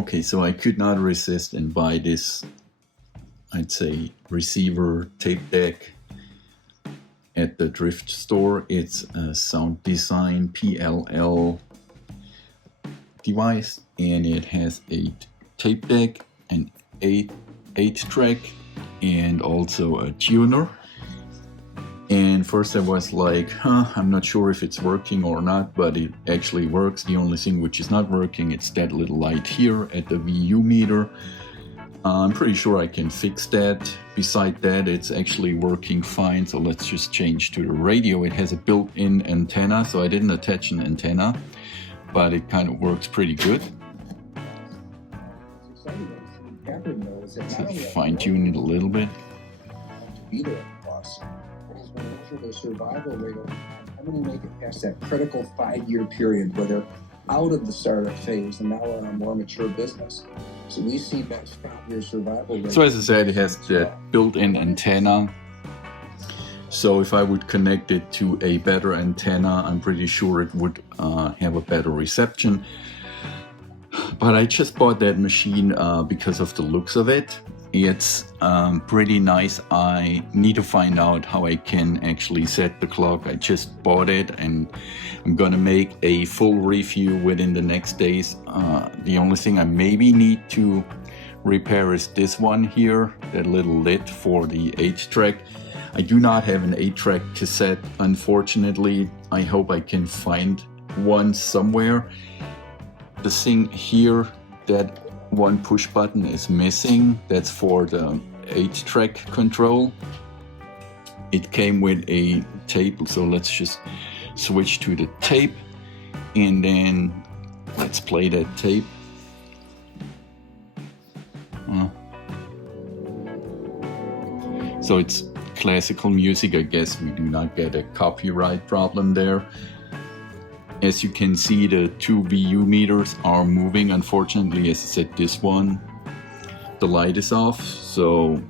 Okay, so I could not resist and buy this, I'd say, receiver tape deck at the thrift store. It's a Soundesign PLL device, and it has a tape deck, an 8-track, and also a tuner. And first I was like, I'm not sure if it's working or not, but it actually works. The only thing which is not working, it's that little light here at the VU meter. I'm pretty sure I can fix that. Beside that, it's actually working fine. So let's just change to the radio. It has a built-in antenna, so I didn't attach an antenna, but it kind of works pretty good. So fine-tune it a little bit. The survival rate, how many make it past that critical 5-year period where they're out of the startup phase and now we're in a more mature business? So we see that 5-year survival rate. So as I said, it has that built-in antenna. So if I would connect it to a better antenna, I'm pretty sure it would have a better reception. But I just bought that machine because of the looks of it. It's pretty nice. I need to find out how I can actually set the clock. I just bought it and I'm gonna make a full review within the next days. The only thing I maybe need to repair is this one here, that little lid for the 8-track. I do not have an 8-track cassette, unfortunately. I hope I can find one somewhere. The thing here, that one push button is missing. That's for the 8-track control. It came with a tape, so let's just switch to the tape and then let's play that tape. So it's classical music. I guess we do not get a copyright problem there. As you can see, the 2 VU meters are moving. Unfortunately, as I said, this one, the light is off, so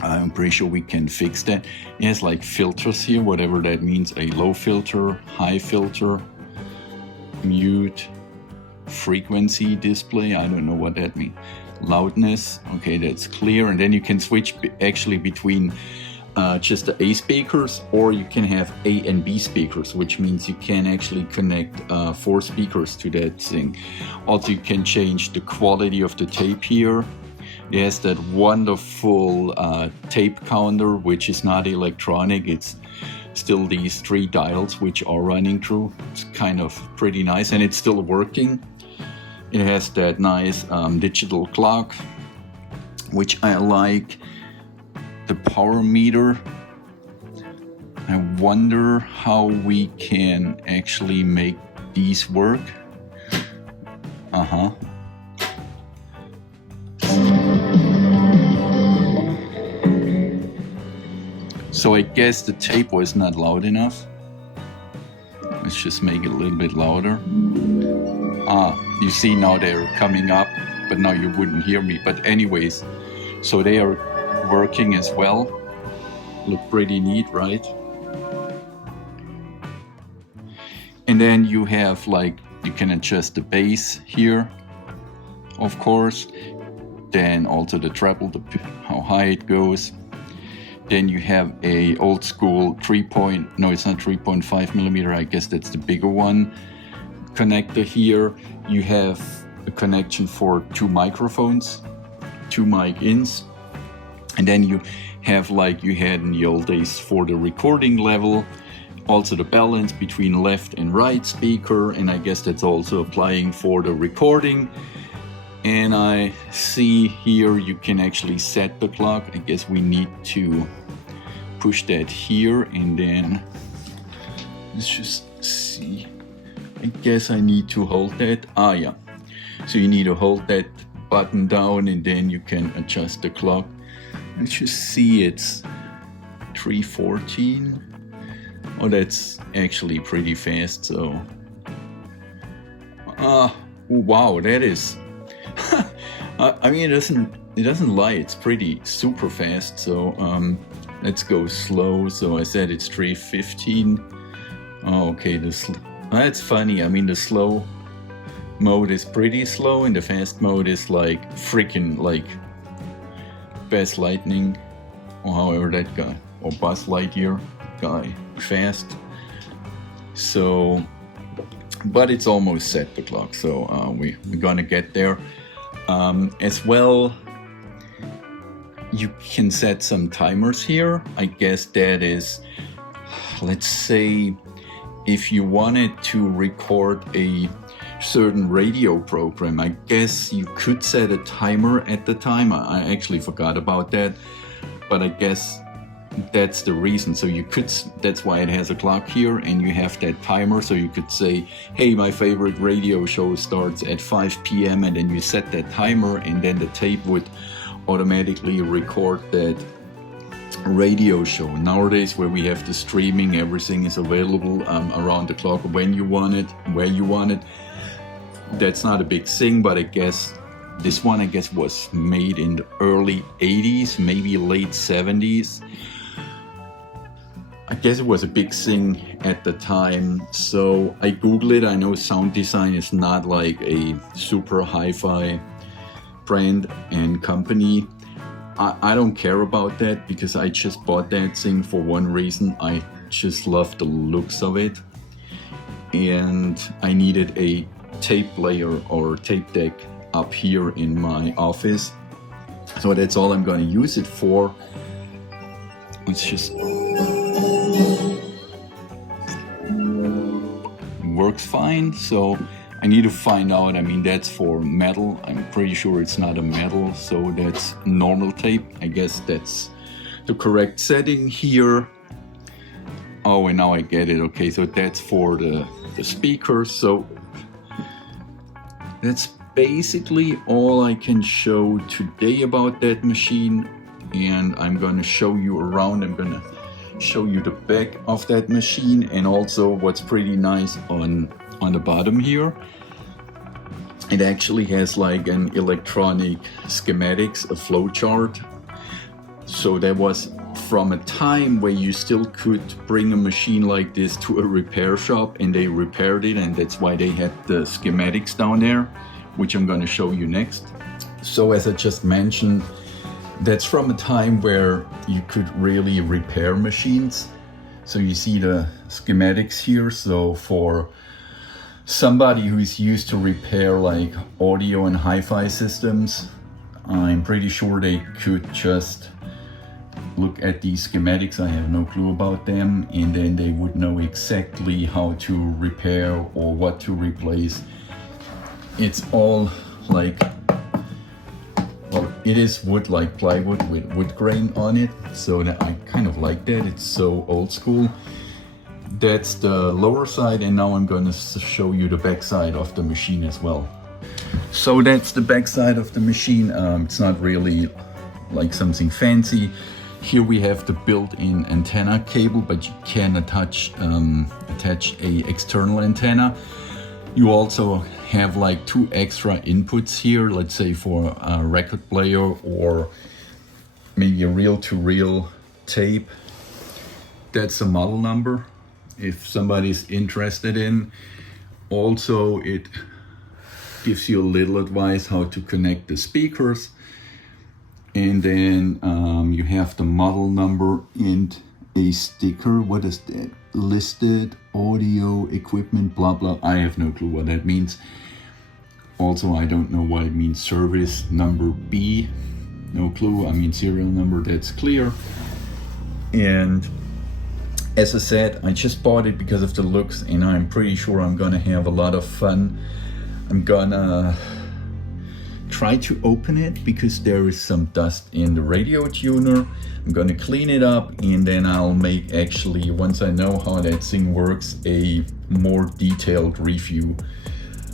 I'm pretty sure we can fix that. It has like filters here, whatever that means. A low filter, high filter, mute, frequency display, I don't know what that means. Loudness, okay, that's clear. And then you can switch actually between just the A speakers, or you can have A and B speakers, which means you can actually connect 4 speakers to that thing. Also, you can change the quality of the tape here. It has that wonderful tape counter, which is not electronic. It's still these 3 dials which are running through. It's kind of pretty nice, and it's still working. It has that nice digital clock, which I like. The power meter, I wonder how we can actually make these work. So I guess the tape was not loud enough. Let's just make it a little bit louder. You see now they're coming up, but now you wouldn't hear me. But anyways, so they are working as well. Look pretty neat, right? And then you have like, you can adjust the bass here, of course. Then also the treble, how high it goes. Then you have a old school it's not 3.5 millimeter, I guess that's the bigger one, connector here. You have a connection for 2 microphones, 2 mic ins. And then you have, like you had in the old days, for the recording level, also the balance between left and right speaker, and I guess that's also applying for the recording. And I see here you can actually set the clock. I guess we need to push that here, and then let's just see. I guess I need to hold that. Yeah. So you need to hold that button down, and then you can adjust the clock. Let's just see, it's 3:14. Oh, that's actually pretty fast. So, wow, that is. I mean, it doesn't lie. It's pretty super fast. So, let's go slow. So I said it's 3:15. Oh, okay. That's funny. I mean, the slow mode is pretty slow, and the fast mode is like freaking like Buzz Lightning, or however that guy, or Buzz Lightyear guy, fast. So, but it's almost set, the clock, so we're gonna get there. As well, you can set some timers here. I guess that is, let's say, if you wanted to record a certain radio program, I guess you could set a timer at the time. I actually forgot about that, but I guess that's the reason. So you could, that's why it has a clock here, and you have that timer, so you could say, hey, my favorite radio show starts at 5 p.m. and then you set that timer, and then the tape would automatically record that radio show. Nowadays, where we have the streaming, everything is available around the clock when you want it, where you want it. That's not a big thing, but I guess this one, was made in the early 80s, maybe late 70s. I guess it was a big thing at the time, so I googled it. I know Soundesign is not like a super hi-fi brand and company. I don't care about that, because I just bought that thing for one reason. I just love the looks of it, and I needed a tape player or tape deck up here in my office, so that's all I'm going to use it for. It's just works fine, so I need to find out. I mean, that's for metal. I'm pretty sure it's not a metal, so that's normal tape. I guess that's the correct setting here. Oh, and now I get it. Okay, so that's for the speakers. So that's basically all I can show today about that machine, and I'm gonna show you around. I'm gonna show you the back of that machine, and also what's pretty nice on the bottom here. It actually has like an electronic schematics, a flow chart. So that was from a time where you still could bring a machine like this to a repair shop and they repaired it, and that's why they had the schematics down there, which I'm going to show you next. So as I just mentioned, that's from a time where you could really repair machines. So you see the schematics here. So for somebody who's used to repair like audio and hi-fi systems, I'm pretty sure they could just look at these schematics. I have no clue about them, and then they would know exactly how to repair or what to replace. It's all like, well, it is wood, like plywood with wood grain on it, so that I kind of like that. It's so old school. That's the lower side, and now I'm going to show you the back side of the machine as well. So that's the back side of the machine. It's not really like something fancy. Here we have the built-in antenna cable, but you can attach a external antenna. You also have like 2 extra inputs here, let's say for a record player or maybe a reel-to-reel tape. That's a model number if somebody's interested in. Also, it gives you a little advice how to connect the speakers. And then you have the model number and a sticker. What is that? Listed audio equipment, blah blah. I have no clue what that means. Also, I don't know what it means. Service number B, no clue. I mean, serial number, that's clear. And as I said, I just bought it because of the looks, and I'm pretty sure I'm gonna have a lot of fun. I'm gonna try to open it because there is some dust in the radio tuner. I'm gonna clean it up, and then I'll make, actually, once I know how that thing works, a more detailed review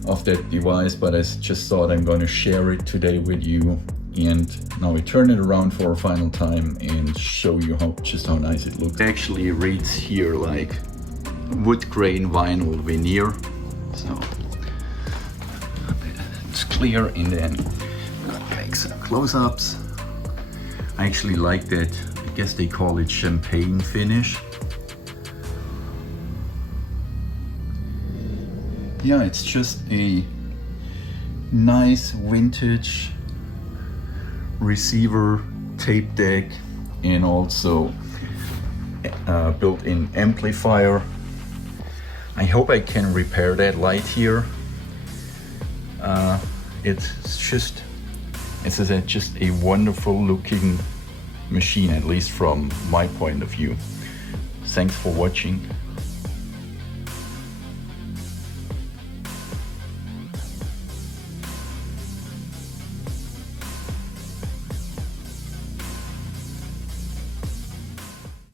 of that device. But I just thought I'm gonna share it today with you. And now we turn it around for a final time and show you just how nice it looks. It actually reads here like wood grain vinyl veneer. So it's clear, and then I'm gonna make some close-ups. I actually like that, I guess they call it champagne finish. Yeah, it's just a nice vintage receiver tape deck, and also built-in amplifier. I hope I can repair that light here. It's just, as I said, just a wonderful looking machine, at least from my point of view. Thanks for watching.